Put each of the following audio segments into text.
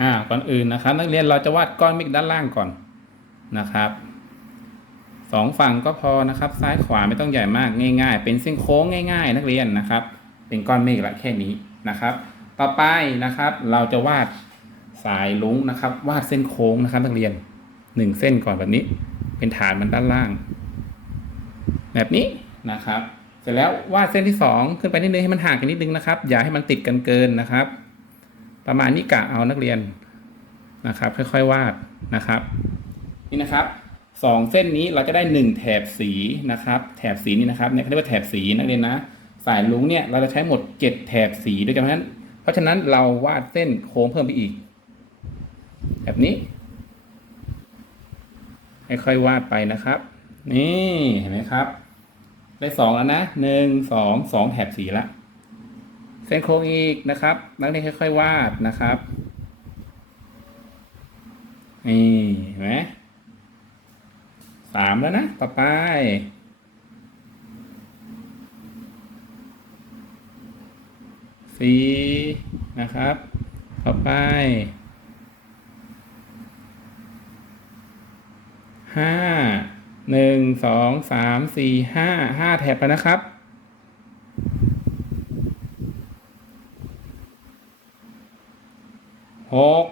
อ่าก่อนอื่นนะครับ นักเรียนเราจะวาดก้อนเมฆด้านล่างก่อนนะครับสองฝั่งก็พอนะครับ ซ้ายขวาไม่ต้องใหญ่มากง่าย ๆ เป็นเส้นโค้งง่าย ๆ นักเรียนนะครับ เป็นก้อนเมฆละแค่นี้นะครับ ต่อไปนะครับ เราจะวาดสายลุงนะครับ วาดเส้นโค้งนะครับ นักเรียนหนึ่งเส้นก่อนแบบนี้ เป็นฐานมันด้านล่าง แบบนี้นะครับ เสร็จแล้ววาดเส้นที่สองขึ้นไปนิดนึงให้มันห่างกันนิดนึงนะครับ อย่าให้มันติดกันเกินนะครับ ประมาณนี้กะเอานักเรียนนะครับ ค่อยๆวาดนะครับ นี่นะครับสองเส้นนี้เราจะได้หนึ่งแถบสีนะครับ แถบสีนี้นะครับเนี่ยเขาเรียกว่าแถบสีนักเรียนนะ สายลุงเนี่ยเราจะใช้หมดเจ็ดแถบสีด้วยกันเพราะฉะนั้น เพราะฉะนั้นเราวาดเส้นโค้งเพิ่มไปอีก แบบนี้ค่อยๆวาดไปนะครับ นี่เห็นไหมครับ ได้สองแล้วนะหนึ่งสองสองแถบสีละ เส้นโค้งอีกนะครับ นักเรียนค่อย ๆ วาดนะครับนี่เห็นไหมสามแล้วนะ ต่อไป สี่นะครับ ต่อไป ห้า หนึ่ง สอง สาม สี่ ห้า ห้าแถบแล้วนะครับ หก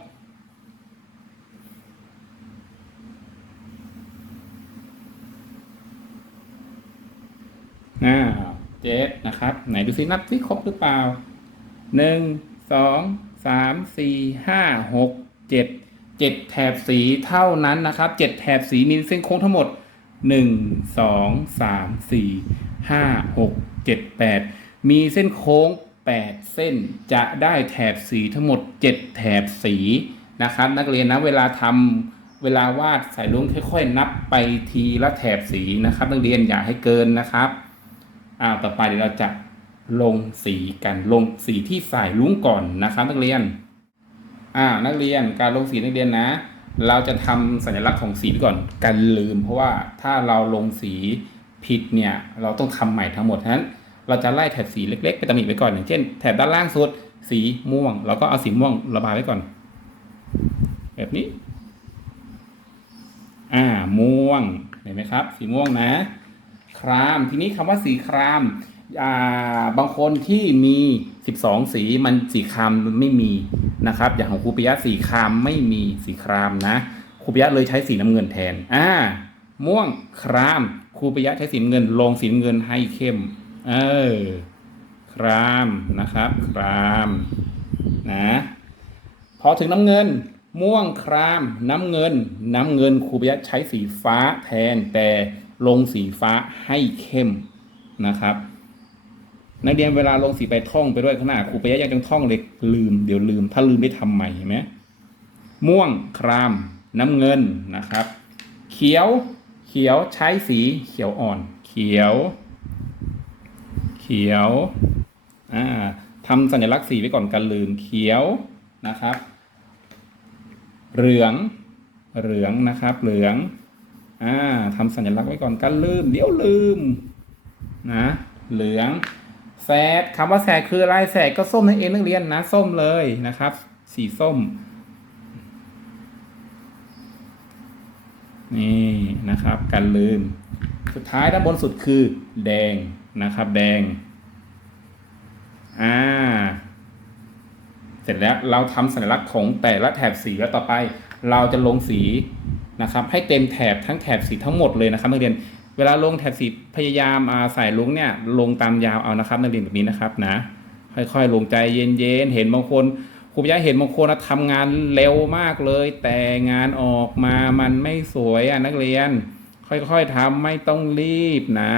อ่าเจ็ดนะครับ ไหนดูซินับซิครบหรือเปล่าหนึ่งสองสามสี่ห้าหกเจ็ดเจ็ดแถบสีเท่านั้นนะครับเจ็ดแถบสีมีเส้นโค้งทั้งหมดหนึ่งสองสามสี่ห้าหกเจ็ดแปดมีเส้นโค้ง แปดเส้นจะได้แถบสีทั้งหมดเจ็ดแถบสีนะครับ นักเรียนนะเวลาทำเวลาวาดสายลุงค่อยๆ นับไปทีละแถบสีนะครับ นักเรียนอย่าให้เกินนะครับอ่าวต่อไปเดี๋ยวเราจะลงสีกันลงสีที่สายลุ้งก่อนนะครับ นักเรียนอ่านักเรียนการลงสีนักเรียนนะ เราจะทำสัญลักษณ์ของสีก่อนกันลืม เพราะว่าถ้าเราลงสีผิดเนี่ยเราต้องทำใหม่ทั้งหมดฉะนั้น เราจะไล่แถบสีเล็กๆไปตำหนิไว้ก่อนอย่างเช่น แถบด้านล่างสุดสีม่วง เราก็เอาสีม่วงระบายไว้ก่อน แบบนี้ อ่าม่วงเห็นไหมครับ สีม่วงนะ คราม ทีนี้คำว่าสีครามอ่าบางคนที่มี 12 สีมันสีครามไม่มีนะครับ อย่างของครูปิยะสีครามไม่มีสีครามนะครูปิยะเลยใช้สีน้ำเงินแทน อ่า ม่วงครามครูปิยะใช้สีเงินลงสีเงินให้เข้ม เออครามนะครับ ครามนะพอถึงน้ำเงิน ม่วงคราม น้ำเงิน น้ำเงินครูปิยะใช้สีฟ้าแทนแต่ลงสีฟ้าให้เข้มนะครับนักเรียนเวลาลงสีไปท่องไปด้วยข้างหน้าครูปิยะยังต้องท่องเลยลืมเดี๋ยวลืม ถ้าลืมได้ทำใหม่เห็นไหมม่วงคราม น้ำเงินนะครับ เขียวเขียวใช้สีเขียวอ่อน เขียว เขียวอ่าทำสัญลักษณ์สีไว้ก่อนกันลืมเขียวนะครับ เหลือง เหลืองนะครับ เหลืองอ่าทำสัญลักษณ์ไว้ก่อนกันลืม เดี๋ยวลืมนะเหลืองแสดคำว่าแสดคืออะไรแสดก็ส้มนั่นเองนักเรียนนะส้มเลยนะครับ สีส้ม นี่นะครับ กันลืม สุดท้ายด้านบนสุดคือแดง นะครับ แดง อ่า เสร็จแล้วเราทำสัญลักษณ์ของแต่ละแถบสีแล้วต่อไป เราจะลงสีนะครับ ให้เต็มแถบทั้งแถบสีทั้งหมดเลยนะครับนักเรียนเวลาลงแถบสีพยายามอาใส่ลุงเนี่ยลงตามยาวเอานะครับนักเรียนแบบนี้นะครับนะ ค่อยๆ ลงใจเย็นๆเห็นบางคนครูปิยะเห็นบางคนทำงานเร็วมากเลย แต่งานออกมามันไม่สวยอะนักเรียน ค่อยๆทำไม่ต้องรีบนะ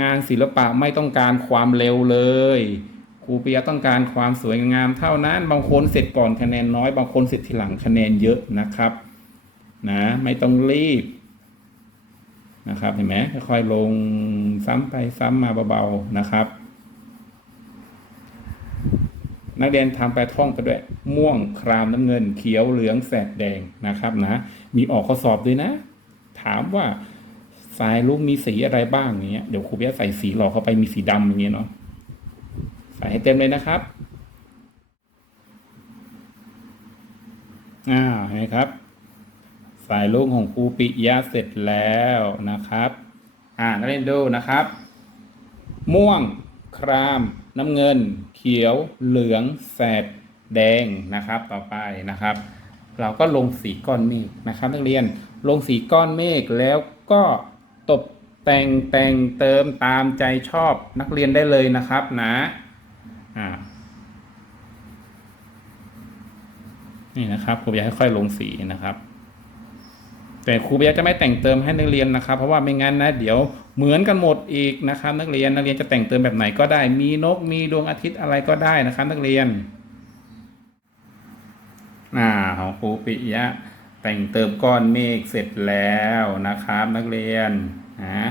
งานศิลปะไม่ต้องการความเร็วเลยครูปิยะต้องการความสวยงามเท่านั้นบางคนเสร็จก่อนคะแนนน้อย บางคนเสร็จทีหลังคะแนนเยอะนะครับนะไม่ต้องรีบนะครับเห็นไหมค่อยๆลงซ้ำไปซ้ำมาเบาๆนะครับ นักเรียนทำไปท่องไปด้วยม่วงครามน้ำเงิน เขียวเหลืองแสดแดงนะครับนะมีออกข้อสอบด้วยนะ ถามว่า สายลูกมีสีอะไรบ้างอย่างเงี้ยเดี๋ยวครูเบียใส่สีหลอกเข้าไปมีสีดำอย่างเงี้ยเนาะใส่ให้เต็มเลยนะครับอ่าเห็นไหมครับ สายลุงของครูปิยะเสร็จแล้วนะครับ อ่านักเรียนดูนะครับ ม่วงคราม น้ำเงิน เขียว เหลืองแสดแดงนะครับ ต่อไปนะครับ เราก็ลงสีก้อนเมฆนะครับ นักเรียนลงสีก้อนเมฆแล้วก็ ตกแต่งแต่งเติมตามใจชอบนักเรียนได้เลยนะครับนะอ่านี่นะครับครูอยากให้ค่อยลงสีนะครับ แต่ครูเบียจะไม่แต่งเติมให้นักเรียนนะครับ เพราะว่าไม่งั้นนะ เดี๋ยวเหมือนกันหมดอีกนะครับ นักเรียนนักเรียนจะแต่งเติมแบบไหนก็ได้ มีนกมีดวงอาทิตย์อะไรก็ได้นะครับ นักเรียนอ่าของครูปิยะ แต่งเติมก้อนเมฆเสร็จแล้วนะครับ นักเรียนนะ